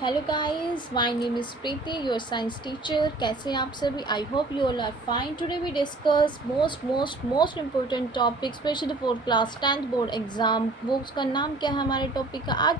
Hello guys, my name is Preeti, your science teacher. कैसे हैं आप सभी? I hope you all are fine. Today we discuss most important topic specially for class 10th board exam. वो उसका नाम क्या है हमारे टॉपिक का आज?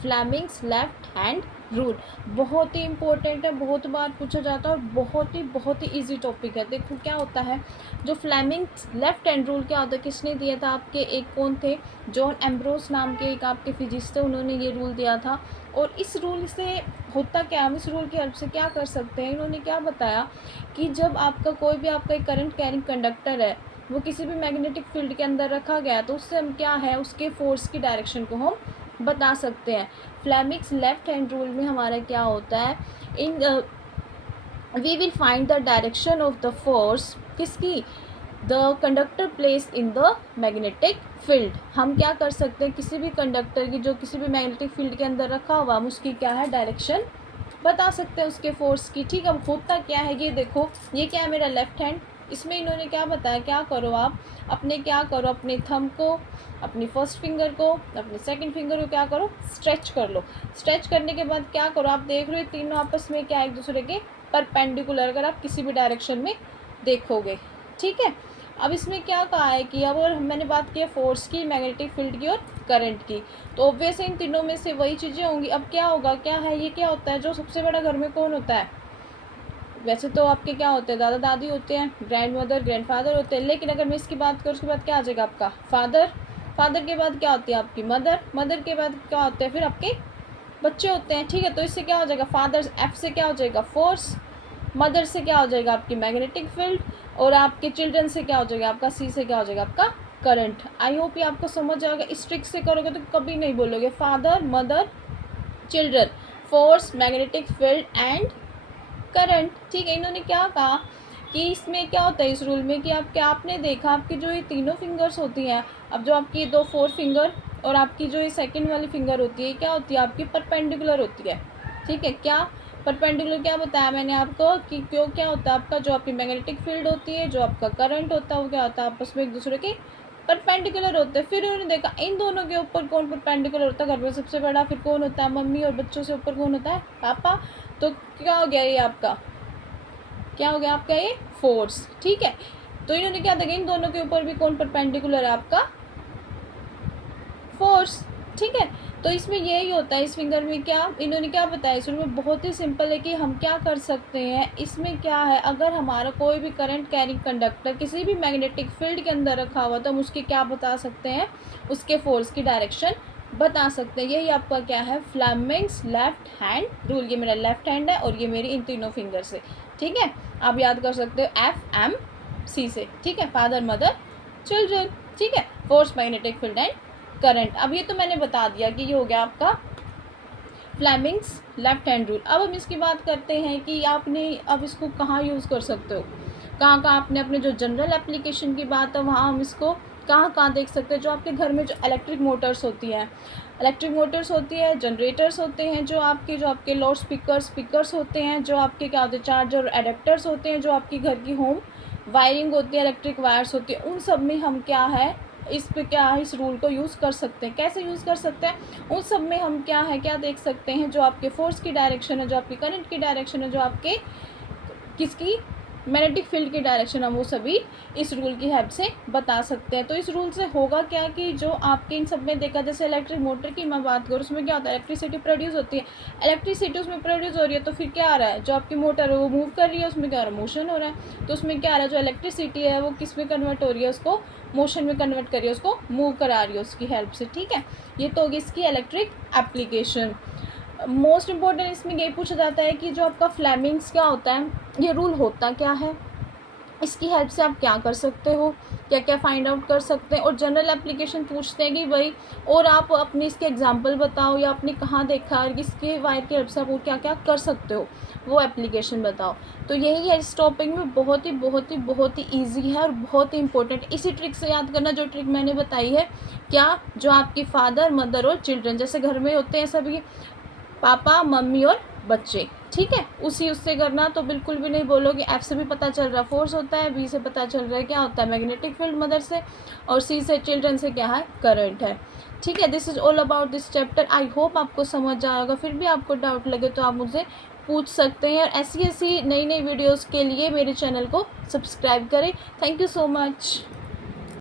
Fleming's left hand rule. बहुत ही इंपॉर्टेंट है, बहुत बार पूछा जाता है और बहुत ही इजी टॉपिक है। देखो क्या होता है, जो फ्लेमिंग्स लेफ्ट हैंड रूल क्या होता है, किसने दिया था? आपके एक कौन थे? जॉन एम्ब्रोस नाम के एक आपके फिजिस्ट थे, उन्होंने ये रूल दिया था। और इस रूल से होता क्या, हम इस रूल की हेल्प से क्या कर सकते हैं? इन्होंने क्या बताया कि जब आपका कोई भी आपका एक करंट कैरिंग कंडक्टर है, वो किसी भी मैग्नेटिक फील्ड के अंदर रखा गया, तो उससे हम क्या है, उसके फोर्स की डायरेक्शन को हम बता सकते हैं। फ्लेमिंग्स लेफ्ट हैंड रूल में हमारा क्या होता है, इन we will find the direction of the force किसकी, the conductor place in the magnetic field. हम क्या कर सकते हैं, किसी भी कंडक्टर की जो किसी भी मैग्नेटिक फील्ड के अंदर रखा हुआ, हम उसकी क्या है डायरेक्शन बता सकते हैं उसके फोर्स की। ठीक है, अब होता क्या है, ये देखो, ये क्या है मेरा लेफ्ट हैंड। इसमें इन्होंने क्या बताया, क्या करो आप अपने क्या करो, अपने थंब को, अपनी फर्स्ट फिंगर को, अपने सेकंड फिंगर को क्या करो, स्ट्रेच कर लो। स्ट्रेच करने के बाद क्या करो, आप देख रहे हो तीनों आपस में क्या एक दूसरे के परपेंडिकुलर, अगर आप किसी भी डायरेक्शन में देखोगे। ठीक है, अब इसमें क्या कहा है कि अब और मैंने बात की है फोर्स की, मैग्नेटिक फील्ड की और करंट की, तो ऑब्वियस इन तीनों में से वही चीज़ें होंगी। अब क्या होगा, क्या है, ये क्या होता है, जो सबसे बड़ा घर में कौन होता है? वैसे तो आपके क्या होते हैं, दादा दादी होते हैं, ग्रैंड मदर ग्रैंड फादर होते हैं, लेकिन अगर मैं इसकी बात करूँ उसके बाद क्या आ जाएगा आपका फादर। फादर के बाद क्या होती है आपकी मदर। मदर के बाद क्या होते हैं फिर आपके बच्चे होते हैं। ठीक है, तो इससे क्या हो जाएगा, फादर एफ से क्या हो जाएगा फोर्स, मदर से क्या हो जाएगा आपकी मैग्नेटिक फील्ड, और आपके चिल्ड्रन से क्या हो जाएगा आपका सी से क्या हो जाएगा आपका करंट। आई होप ये आपको समझ आएगा। इस ट्रिक से करोगे तो कभी नहीं बोलोगे father mother children, force magnetic field and current. ठीक है, इन्होंने क्या कहा कि इसमें क्या होता है इस रूल में कि आपने देखा आपकी जो ये तीनों फिंगर्स होती हैं, अब जो आपकी दो फोर फिंगर और आपकी जो ये सेकंड वाली फिंगर होती है, क्या होती है आपकी परपेंडिकुलर होती है। ठीक है, क्या परपेंडिकुलर, क्या बताया मैंने आपको कि क्यों क्या होता है आपका जो आपकी मैग्नेटिक फील्ड होती है, जो आपका करंट होता है, वो क्या होता है आपस में एक दूसरे के परपेंडिकुलर होते हैं। फिर उन्होंने देखा इन दोनों के ऊपर कौन परपेंडिकुलर होता है, घर में सबसे बड़ा फिर कौन होता है, मम्मी, और बच्चों से ऊपर कौन होता है, पापा। तो क्या हो गया ये आपका, क्या हो गया आपका ये फोर्स। ठीक है, तो इन्होंने क्या देखा, इन दोनों के ऊपर भी कौन परपेंडिकुलर है आपका फोर्स। ठीक है, तो इसमें यही होता है इस फिंगर में। क्या इन्होंने क्या बताया इसमें, बहुत ही सिंपल है कि हम क्या कर सकते हैं इसमें, क्या है, अगर हमारा कोई भी करंट कैरिंग कंडक्टर किसी भी मैग्नेटिक फील्ड के अंदर रखा हुआ, तो हम उसकी क्या बता सकते हैं, उसके फोर्स की डायरेक्शन बता सकते हैं। यही आपका क्या है, फ्लेमिंग्स लेफ्ट हैंड रूल। ये मेरा लेफ्ट हैंड है और ये मेरी इन तीनों फिंगर से। ठीक है, आप याद कर सकते हो एफ एम सी से। ठीक है, फादर मदर चिल्ड्रन। ठीक है, force magnetic field and current. अब ये तो मैंने बता दिया कि ये हो गया आपका फ्लेमिंग्स लेफ्ट हैंड रूल। अब हम इसकी बात करते हैं कि आपने अब इसको कहाँ यूज़ कर सकते हो, कहाँ कहाँ आपने अपने जो जनरल एप्लीकेशन की बात है वहाँ हम इसको कहाँ कहाँ देख सकते हैं। जो आपके घर में जो इलेक्ट्रिक मोटर्स होती हैं, जनरेटर्स होते हैं, जो आपके लाउड स्पीकर्स होते हैं, जो आपके क्या होते हैं चार्जर एडेप्टर्स होते हैं, जो आपकी घर की होम वायरिंग होती है, इलेक्ट्रिक वायर्स होती है, उन सब में हम क्या है इस पे क्या है, इस रूल को यूज़ कर सकते हैं। कैसे यूज़ कर सकते हैं, उन सब में हम क्या है, क्या देख सकते हैं, जो आपके फोर्स की डायरेक्शन है, जो आपकी करंट की डायरेक्शन है, जो आपके किसकी मैग्नेटिक फील्ड की डायरेक्शन हम वो सभी इस रूल की हेल्प से बता सकते हैं। तो इस रूल से होगा क्या कि जो आपके इन सब में देखा, जैसे इलेक्ट्रिक मोटर की मैं बात करूँ, उसमें क्या होता है, इलेक्ट्रिसिटी प्रोड्यूस होती है, इलेक्ट्रिसिटी उसमें प्रोड्यूस हो रही है, तो फिर क्या आ रहा है, जो आपकी मोटर है वो मूव कर रही है, उसमें क्या हो रहा है, मोशन हो रहा है। तो उसमें क्या आ रहा है, जो इलेक्ट्रिसिटी है वो किस में कन्वर्ट हो रही है, उसको मोशन में कन्वर्ट कर रही है, उसको मूव करा रही है उसकी हेल्प से। ठीक है, ये तो होगी इसकी इलेक्ट्रिक एप्लीकेशन। मोस्ट इम्पॉर्टेंट इसमें यही पूछा जाता है कि जो आपका फ्लेमिंग्स क्या होता है, ये रूल होता क्या है, इसकी हेल्प से आप क्या कर सकते हो, क्या क्या फाइंड आउट कर सकते हैं। और जनरल एप्लीकेशन पूछते हैं कि भाई और आप अपनी इसके एग्जांपल बताओ, या आपने कहाँ देखा है, इसके वायर की हेल्प से आप और क्या क्या कर सकते हो, वो एप्लीकेशन बताओ। तो यही है इस टॉपिक में, बहुत ही ईजी है और बहुत ही इंपॉर्टेंट। इसी ट्रिक से याद करना जो ट्रिक मैंने बताई है, क्या, जो आपकी फादर मदर और चिल्ड्रन, जैसे घर में होते हैं सभी पापा मम्मी और बच्चे। ठीक है, उसी उससे करना, तो बिल्कुल भी नहीं बोलोगे एफ से भी पता चल रहा है फोर्स होता है, बी से पता चल रहा है क्या होता है मैग्नेटिक फील्ड मदर से, और सी से चिल्ड्रन से क्या है करंट है। ठीक है, this is all about this chapter. I hope आपको समझ आएगा। फिर भी आपको डाउट लगे तो आप मुझसे पूछ सकते हैं। ऐसी ऐसी नई नई वीडियोज़ के लिए मेरे चैनल को सब्सक्राइब करें। Thank you so much.